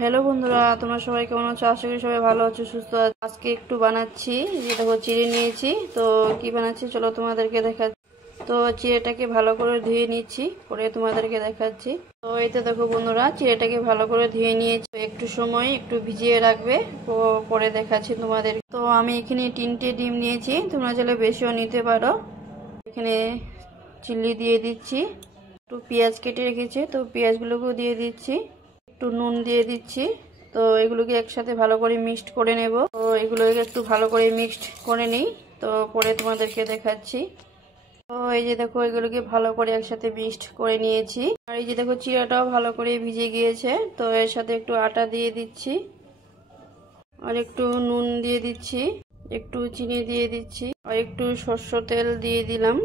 Hello বন্ধুরা, তোমরা সবাই কেমন আছো? আশা করি সবাই ভালো আছো, সুস্থ আছো। আজকে একটু বানাচ্ছি, যে দেখো চিড়ে নিয়েছি। তো কি বানাচ্ছি চলো তোমাদেরকে দেখাচ্ছি। তো চিড়েটাকে ভালো করে ধুয়ে নিচ্ছি, পরে তোমাদেরকে দেখাচ্ছি। তো এই তো দেখো বন্ধুরা, চিড়েটাকে ভালো করে ধুয়ে নিয়েছি। একটু সময় একটু ভিজিয়ে রাখবে, তো পরে দেখাচ্ছি তোমাদের। তো আমি এখানে 3টে ডিম নিয়েছি, তোমরা চাইলে বেশিও নিতে পারো। এখানে চিলি দিয়ে দিচ্ছি, একটু পেঁয়াজ কেটে রেখেছি, তো পেঁয়াজগুলোকেও দিয়ে দিচ্ছি, একটু নুন দিয়ে দিচ্ছি। তো এগুলোকে একসাথে ভালো করে মিক্সড করে নেব। তো এগুলোকে একটু ভালো করে মিক্সড করে নিই, তো পরে তোমাদেরকে দেখাচ্ছি। তো এই যে দেখো, এগুলোকে ভালো করে একসাথে মিক্সড করে নিয়েছি। আর এই যে দেখো, চিড়াটাও ভালো করে ভিজে গিয়েছে। তো এর সাথে একটু আটা দিয়ে দিচ্ছি, আর একটু নুন দিয়ে দিচ্ছি, একটু চিনি দিয়ে দিচ্ছি, আর একটু সরষের তেল দিয়ে দিলাম।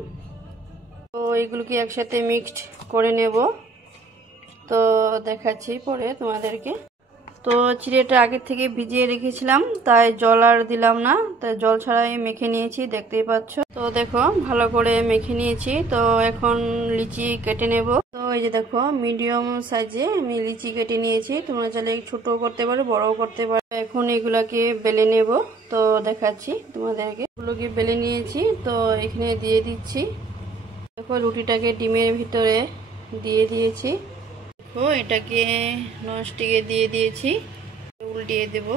তো এগুলোকে একসাথে মিক্সড করে নেব, তো দেখাচ্ছি পরে তোমাদেরকে। তো চিড়েটা আগে থেকে ভিজিয়ে রেখেছিলাম, তাই জল আর দিলাম না, তাই জল ছাড়াই মেখে নিয়েছি, দেখতেই পাচ্ছ। তো দেখো ভালো করে মেখে নিয়েছি। তো এখন লিচি কেটে নেব। তো এই যে দেখো, মিডিয়াম সাইজে আমি লিচি কেটে নিয়েছি, তোমরা চাইলে ছোট করতে পারো, বড়ও করতে পারো। এখন এগুলাকে বেলে নেব, তো দেখাচ্ছি তোমাদেরকে। এগুলোকে বেলে নিয়েছি, তো এখানে দিয়ে দিচ্ছি। দেখো রুটিটাকে ডিমের ভিতরে দিয়ে দিয়েছি। দেখো এটাকে ননস্টিকে দিয়ে দিয়েছি, উল্টিয়ে দেব।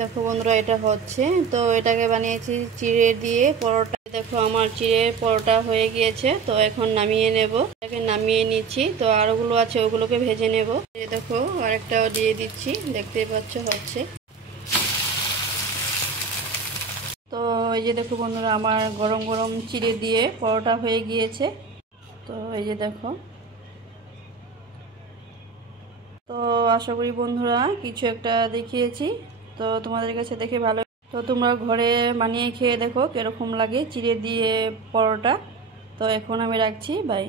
দেখো বন্ধুরা, এটা হচ্ছে। তো এটাকে বানিয়েছি চিড়ে দিয়ে পরোটা। দেখো আমার চিড়ের পরোটা হয়ে গিয়েছে, তো এখন নামিয়ে নেব। এটাকে নামিয়ে নিচ্ছি, তো আরোগুলো আছে ওগুলোকে ভেজে নেব। দেখো আরেকটাও দিয়ে দিচ্ছি, দেখতেই পাচ্ছ হচ্ছে। তো এই যে দেখো বন্ধুরা, আমার গরম গরম চিড়ে দিয়ে পরোটা হয়ে গিয়েছে। তো এই যে দেখো। তো আশা করি বন্ধুরা কিছু একটা দেখিয়েছি, তো তোমাদের কাছে দেখে ভালো। তো তোমরা ঘরে বানিয়ে খেয়ে দেখো কিরকম লাগে চিড়ে দিয়ে পরোটা। তো এখন আমি রাখছি, বাই।